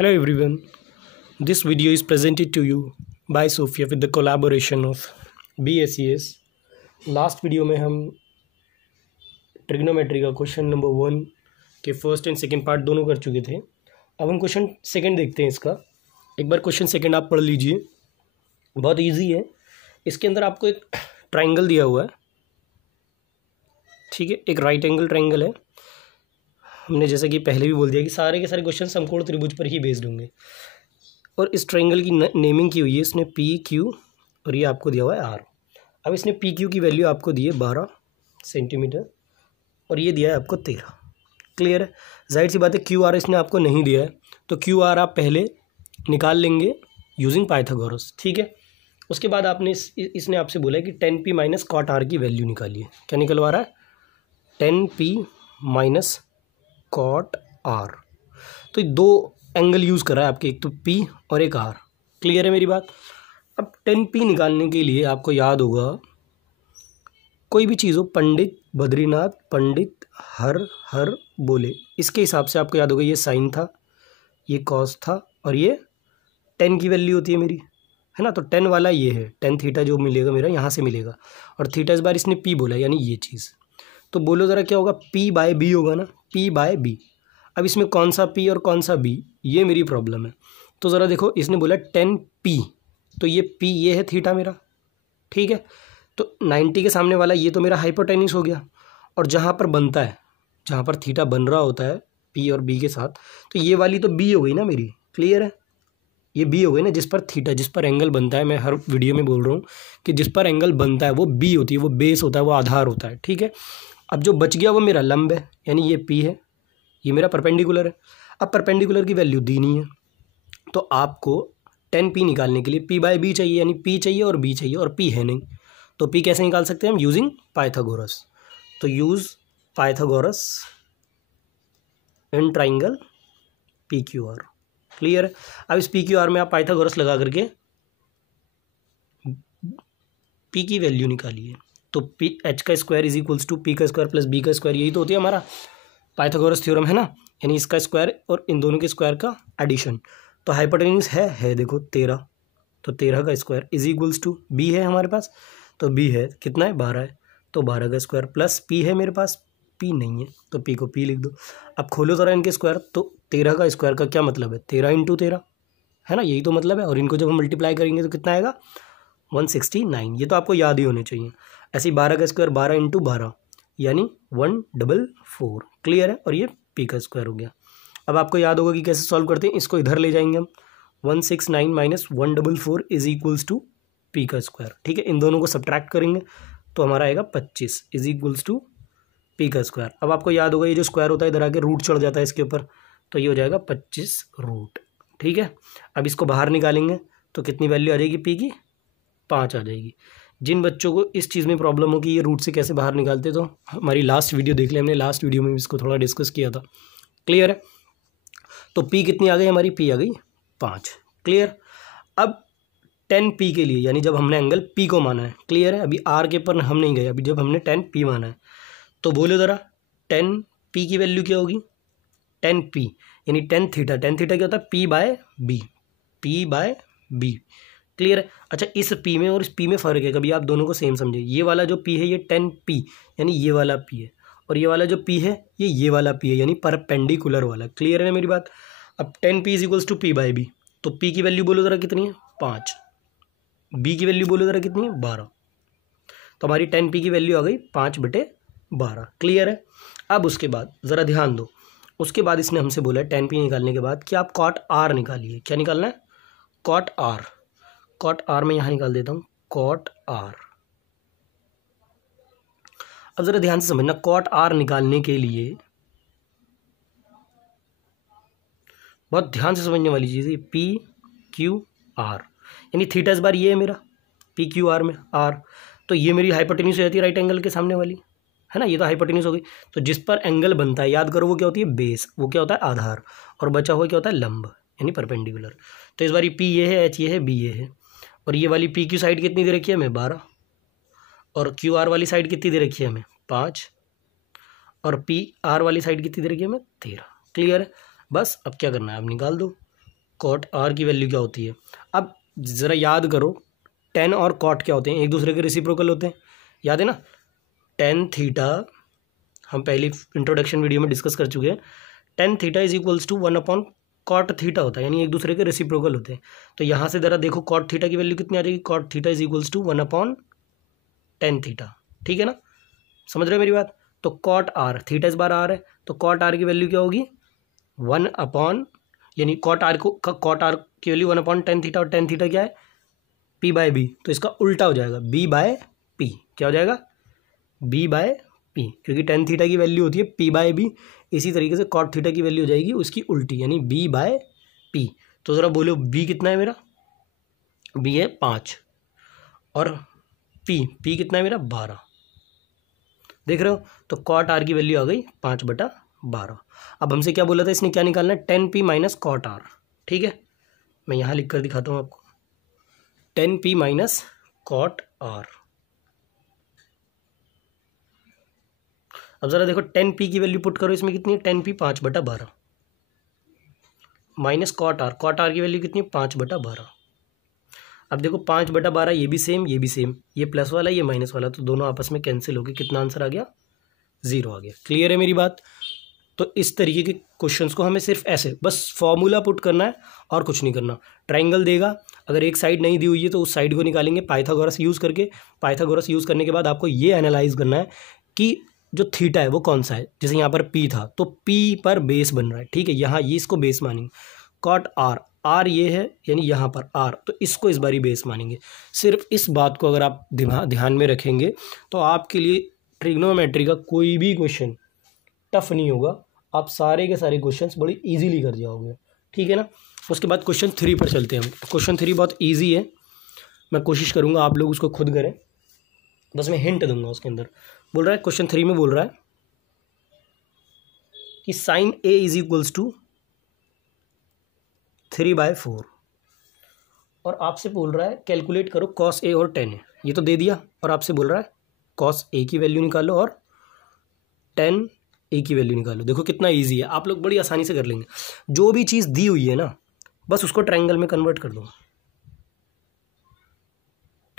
Hello everyone, this video is presented to you by Sophia with the collaboration of BSES। Last video में हम trigonometry का question number 1 के first and second part दोनों कर चुके थे। अब हम क्वेश्चन सेकंड देखते हैं इसका। एक बार क्वेश्चन सेकंड आप पढ़ लीजिए, बहुत इजी है। इसके अंदर आपको एक ट्राइंगल दिया हुआ है, ठीक है, एक राइट एंगल ट्राइंगल है। हमने जैसे कि पहले भी बोल दिया कि सारे के सारे क्वेश्चन समकोण त्रिभुज पर ही बेस्ड होंगे। और इस ट्रायंगल की नेमिंग की हुई है इसने पी क्यू, और ये आपको दिया हुआ है आर। अब इसने पी क्यू की वैल्यू आपको दी है 12 सेंटीमीटर और ये दिया है आपको 13। क्लियर है? जाहिर सी बात है क्यू आर इसने आपको नहीं दिया है, तो क्यू आर आप पहले निकाल लेंगे यूजिंग पाइथागोरस, ठीक है। उसके बाद आपने इसने आपसे बोला है कि 10p माइनस कॉट आर की वैल्यू निकालिए। क्या निकलवा रहा है? 10p minus cot R. तो दो एंगल यूज़ कर रहा है आपके, एक तो पी और एक आर। क्लियर है मेरी बात? अब 10p निकालने के लिए आपको याद होगा, कोई भी चीज़ हो, पंडित बद्रीनाथ पंडित हर बोले, इसके हिसाब से आपको याद होगा ये साइन था, ये कॉस था, और ये 10 की वैल्यू होती है मेरी, है ना। तो 10 वाला ये है, 10 थीटा जो मिलेगा मेरा यहाँ से मिलेगा, और थीटा इस बार इसने पी बोला, यानी ये चीज़। तो बोलो ज़रा क्या होगा? पी बाय बी होगा ना, पी बाय बी। अब इसमें कौन सा पी और कौन सा बी, ये मेरी प्रॉब्लम है। तो ज़रा देखो, इसने बोला 10p, तो ये p ये है थीटा मेरा, ठीक है। तो 90 के सामने वाला ये तो मेरा हाइपोटेन्यूस हो गया, और जहाँ पर बनता है, जहाँ पर थीटा बन रहा होता है p और b के साथ, तो ये वाली तो b हो गई ना मेरी। क्लियर है? ये b हो गई ना, जिस पर थीटा, जिस पर एंगल बनता है। मैं हर वीडियो में बोल रहा हूँ कि जिस पर एंगल बनता है वो b होती है, वो बेस होता है, वो आधार होता है, ठीक है। अब जो बच गया वो मेरा लंब है, यानी ये p है, ये मेरा परपेंडिकुलर है। अब परपेंडिकुलर की वैल्यू दी नहीं है, तो आपको 10p निकालने के लिए p बाय b चाहिए, यानी p चाहिए और b चाहिए, और p है नहीं। तो p कैसे निकाल सकते हैं हम? Using Pythagoras. तो use Pythagoras in triangle P Q R. Clear है? अब इस पी क्यू आर में आप पाइथागोरस लगा करके p की वैल्यू निकालिए। तो p h का square is equals to p का स्क्वायर प्लस b का स्क्वायर, यही तो होती है हमारा पाइथागोरस थ्योरम, है ना। यानी इसका स्क्वायर और इन दोनों के स्क्वायर का एडिशन। तो हाइपोटेन्यूस है देखो 13, तो 13 का square is equals to b है हमारे पास, तो b है कितना है? 12 है, तो 12 का स्क्वायर प्लस p है मेरे पास, p नहीं है तो p को p लिख दो। अब खोलो ज़रा इनके स्क्वायर, तो 13 का स्क्वायर का क्या मतलब है? 13 इंटू 13, है ना, यही तो मतलब है। और इनको जब हम मल्टीप्लाई करेंगे तो कितना आएगा? 169। ये तो आपको याद ही होने चाहिए। ऐसे ही 12 का स्क्वायर 12 इंटू 12, यानी 144। क्लियर है? और ये p का स्क्वायर हो गया। अब आपको याद होगा कि कैसे सॉल्व करते हैं। इसको इधर ले जाएंगे हम, 169 minus 144 is equals to p का स्क्वायर, ठीक है। इन दोनों को सब्ट्रैक्ट करेंगे तो हमारा आएगा 25 इज इक्वल्स टू p का स्क्वायर। अब आपको याद होगा ये जो स्क्वायर होता है इधर आके रूट चढ़ जाता है इसके ऊपर, तो ये हो जाएगा 25 रूट, ठीक है। अब इसको बाहर निकालेंगे तो कितनी वैल्यू आ जाएगी p की? 5 आ जाएगी। जिन बच्चों को इस चीज़ में प्रॉब्लम हो कि ये रूट से कैसे बाहर निकालते, तो हमारी लास्ट वीडियो देख लें, हमने लास्ट वीडियो में इसको थोड़ा डिस्कस किया था। क्लियर है? तो p कितनी आ गई हमारी? p आ गई 5। क्लियर? अब 10p के लिए, यानी जब हमने एंगल p को माना है, क्लियर है, अभी r के पर हम नहीं गए, अभी जब हमने 10p माना है, तो बोलो ज़रा 10p की वैल्यू क्या होगी? 10p यानी 10 थीटा। 10 थीटा क्या होता है? p by b, p by b। Clear है? अच्छा, इस p में और इस p में फ़र्क है, कभी आप दोनों को सेम समझे। ये वाला जो p है ये 10p, यानी ये वाला p है, और ये वाला जो p है ये वाला p है, यानी परपेंडिकुलर वाला। क्लियर है मेरी बात? अब 10p is equals to p by b, तो p की वैल्यू बोलो ज़रा कितनी है? 5। b की वैल्यू बोलो ज़रा कितनी है? 12। तो हमारी 10p की वैल्यू आ गई 5/12। क्लियर है? अब उसके बाद ज़रा ध्यान दो, उसके बाद इसने हमसे बोला है 10p निकालने के बाद कि आप कॉट r निकालिए। क्या निकालना है? Cot r। कॉट आर में यहाँ निकाल देता हूँ, कॉट आर। अब ज़रा ध्यान से समझना, कॉट आर निकालने के लिए बहुत ध्यान से समझने वाली चीज़ है, पी क्यू आर, यानी थीटा इस बार ये है मेरा पी क्यू आर में आर, तो ये मेरी हाइपोटेन्यूस हो जाती है राइट एंगल के सामने वाली, है ना। ये तो हाइपोटेन्यूस हो गई। तो जिस पर एंगल बनता है, याद करो वो क्या होती है? बेस। वो क्या होता है? आधार। और बचा हुआ क्या होता है? लंब, यानी परपेंडिकुलर। तो इस बार पी ये है, एच ये है, बी ये है, और ये वाली पी क्यू साइड कितनी दे रखी है हमें? 12, और क्यू आर वाली साइड कितनी दे रखी है हमें? 5, और पी आर वाली साइड कितनी दे रखी है हमें? 13। क्लियर है? बस अब क्या करना है? अब निकाल दो। कॉट आर की वैल्यू क्या होती है। अब ज़रा याद करो, टेन और कॉट क्या होते हैं, एक दूसरे के रेसिप्रोकल होते हैं, याद है ना। टेन थीटा हम पहली इंट्रोडक्शन वीडियो में डिस्कस कर चुके हैं, tan theta is equals to 1 cot theta होता है, यानी एक दूसरे के रेसिप्रोकल होते हैं। तो यहाँ से ज़रा देखो कॉट थीटा की वैल्यू कितनी आ जाएगी, cot theta is equals to 1/10 theta, ठीक है ना, समझ रहे हो मेरी बात। तो कॉट आर, थीटा इस बार आर है, तो कॉट आर की वैल्यू क्या होगी 1 यानी कॉट आर की वैल्यू 1/10 थीटा, और 10 थीटा क्या है p/b, तो इसका उल्टा हो जाएगा b/p, क्या हो जाएगा b/p, क्योंकि 10 थीटा की वैल्यू होती है p/b, इसी तरीके से कॉट थीटा की वैल्यू हो जाएगी उसकी उल्टी, यानी b/p। तो ज़रा बोलो b कितना है मेरा, b है 5, और p कितना है मेरा 12, देख रहे हो। तो कॉट आर की वैल्यू आ गई 5/12। अब हमसे क्या बोला था इसने, क्या निकालना है 10p माइनस कॉट आर, ठीक है, मैं यहाँ लिख कर दिखाता हूँ आपको, 10p माइनस कॉट आर। अब ज़रा देखो 10p की वैल्यू पुट करो, इसमें कितनी है 10p 5/12 माइनस कॉट आर की वैल्यू कितनी है 5/12। अब देखो 5/12 ये भी सेम, ये भी सेम, ये प्लस वाला ये माइनस वाला, तो दोनों आपस में कैंसिल हो गए, कितना आंसर आ गया 0 आ गया। क्लियर है मेरी बात। तो इस तरीके के क्वेश्चंस को हमें सिर्फ ऐसे बस फॉर्मूला पुट करना है और कुछ नहीं करना। ट्रायंगल देगा, अगर एक साइड नहीं दी हुई है तो उस साइड को निकालेंगे पाइथागोरस यूज़ करके। पाइथागोरस यूज़ करने के बाद आपको ये एनालाइज करना है कि जो थीटा है वो कौन सा है। जैसे यहाँ पर पी था तो पी पर बेस बन रहा है, ठीक है, यहाँ ये इसको बेस मानेंगे। कॉट आर ये है, यानी यहाँ पर आर, तो इसको इस बारी बेस मानेंगे। सिर्फ इस बात को अगर आप ध्यान में रखेंगे तो आपके लिए ट्रिग्नोमेट्री का कोई भी क्वेश्चन टफ नहीं होगा, आप सारे के सारे क्वेश्चंस बड़ी इजीली कर जाओगे, ठीक है ना। उसके बाद क्वेश्चन 3 पर चलते हैं हम। क्वेश्चन 3 बहुत इजी है, मैं कोशिश करूँगा आप लोग उसको खुद करें, बस मैं हिंट दूंगा उसके अंदर। बोल रहा है क्वेश्चन 3 में बोल रहा है कि sine A is equals to 3/4, और आपसे बोल रहा है कैलकुलेट करो कॉस ए और टेन ए, ये तो दे दिया, और आपसे बोल रहा है कॉस ए की वैल्यू निकालो और टेन ए की वैल्यू निकालो। देखो कितना इजी है, आप लोग बड़ी आसानी से कर लेंगे। जो भी चीज़ दी हुई है ना बस उसको ट्रायंगल में कन्वर्ट कर दो,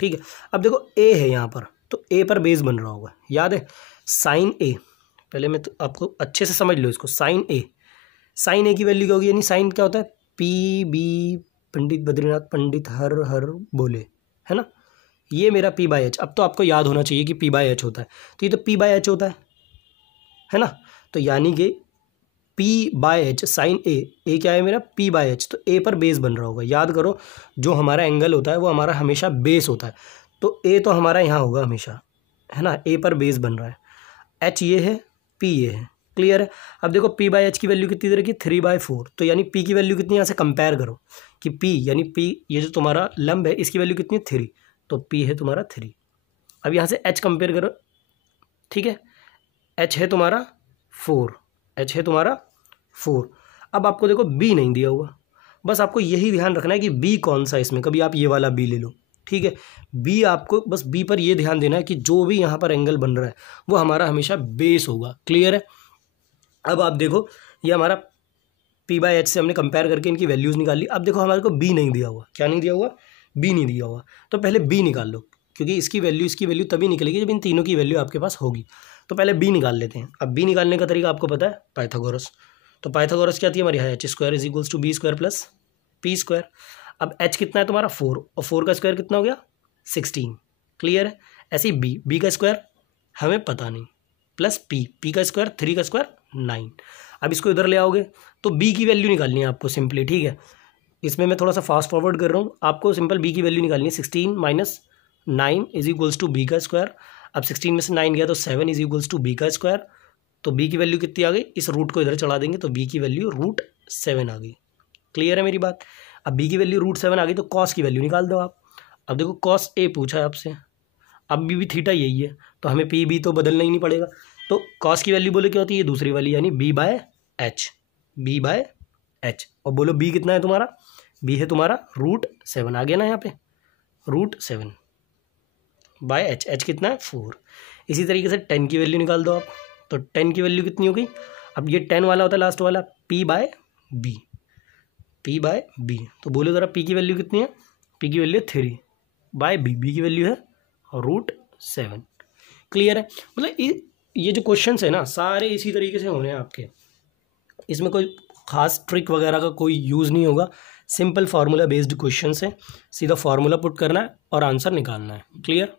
ठीक है। अब देखो ए है यहाँ पर, तो ए पर बेस बन रहा होगा, याद है साइन ए, पहले मैं तो आपको अच्छे से समझ लो इसको। साइन ए की वैल्यू क्या होगी, यानी साइन क्या होता है p/b, पंडित बद्रीनाथ पंडित हर हर बोले, है ना, ये मेरा p/h। अब तो आपको याद होना चाहिए कि p/h होता है, तो ये तो p/h होता है ना। तो यानी कि p/h साइन ए क्या है मेरा p/h, तो a पर बेस बन रहा होगा। याद करो जो हमारा एंगल होता है वो हमारा हमेशा बेस होता है, तो a तो हमारा यहाँ होगा हमेशा, है ना, a पर बेस बन रहा है, h ये है p ये है, क्लियर है। अब देखो p/h की वैल्यू कितनी तरह की 3/4, तो यानी p की वैल्यू कितनी, यहाँ से कंपेयर करो कि p यानी p ये जो तुम्हारा लंब है इसकी वैल्यू कितनी है 3, तो p है तुम्हारा 3। अब यहाँ से h कंपेयर करो, ठीक है, h है तुम्हारा 4। अब आपको देखो b नहीं दिया हुआ, बस आपको यही ध्यान रखना है कि b कौन सा है इसमें, कभी आप ये वाला b ले लो, ठीक है। b आपको बस b पर ये ध्यान देना है कि जो भी यहाँ पर एंगल बन रहा है वो हमारा हमेशा बेस होगा, क्लियर है। अब आप देखो ये हमारा p/h से हमने कंपेयर करके इनकी वैल्यूज़ निकाल ली। अब देखो हमारे को b नहीं दिया हुआ, क्या नहीं दिया हुआ, b नहीं दिया हुआ, तो पहले b निकाल लो, क्योंकि इसकी वैल्यू तभी निकलेगी जब इन तीनों की वैल्यू आपके पास होगी। तो पहले b निकाल लेते हैं। अब b निकालने का तरीका आपको पता है, पाइथागोरस। तो पाइथागोरस क्या थी हमारी, h² is equals to b² plus p²। अब h कितना है तुम्हारा 4, और 4 का स्क्वायर कितना हो गया 16, क्लियर है। ऐसे ही b का स्क्वायर हमें पता नहीं, प्लस p का स्क्वायर 3 का स्क्वायर 9। अब इसको इधर ले आओगे तो b की वैल्यू निकालनी है आपको सिंपली, ठीक है। इसमें मैं थोड़ा सा फास्ट फॉरवर्ड कर रहा हूँ, आपको सिंपल b की वैल्यू निकालनी है 16 minus 9 is equals to b का स्क्वायर। अब 16 में से 9 गया तो 7 इज इक्वल्स टू b का स्क्वायर, तो b की वैल्यू कितनी आ गई, इस रूट को इधर चढ़ा देंगे तो b की वैल्यू √7 आ गई, क्लियर है मेरी बात। अब b की वैल्यू √7 आ गई तो cos की वैल्यू निकाल दो आप। अब देखो cos a पूछा है आपसे, अब भी थीटा यही है तो हमें p/b तो बदलना ही नहीं पड़ेगा, तो cos की वैल्यू बोले क्या होती है, दूसरी वाली यानी b/h। और बोलो b कितना है तुम्हारा, b है तुम्हारा √7, आ गया ना यहाँ पे √7/h, h कितना है 4। इसी तरीके से 10 की वैल्यू निकाल दो आप, तो 10 की वैल्यू कितनी हो गई, अब ये 10 वाला होता है लास्ट वाला p/b, पी बाय बी। तो बोलो ज़रा पी की वैल्यू कितनी है, पी की वैल्यू है 3 बाय बी, बी की वैल्यू है √7। क्लियर है। मतलब ये जो क्वेश्चन है ना सारे इसी तरीके से होने हैं आपके, इसमें कोई खास ट्रिक वगैरह का कोई यूज़ नहीं होगा, सिंपल फार्मूला बेस्ड क्वेश्चन है, सीधा फार्मूला पुट करना है और आंसर निकालना है। क्लियर।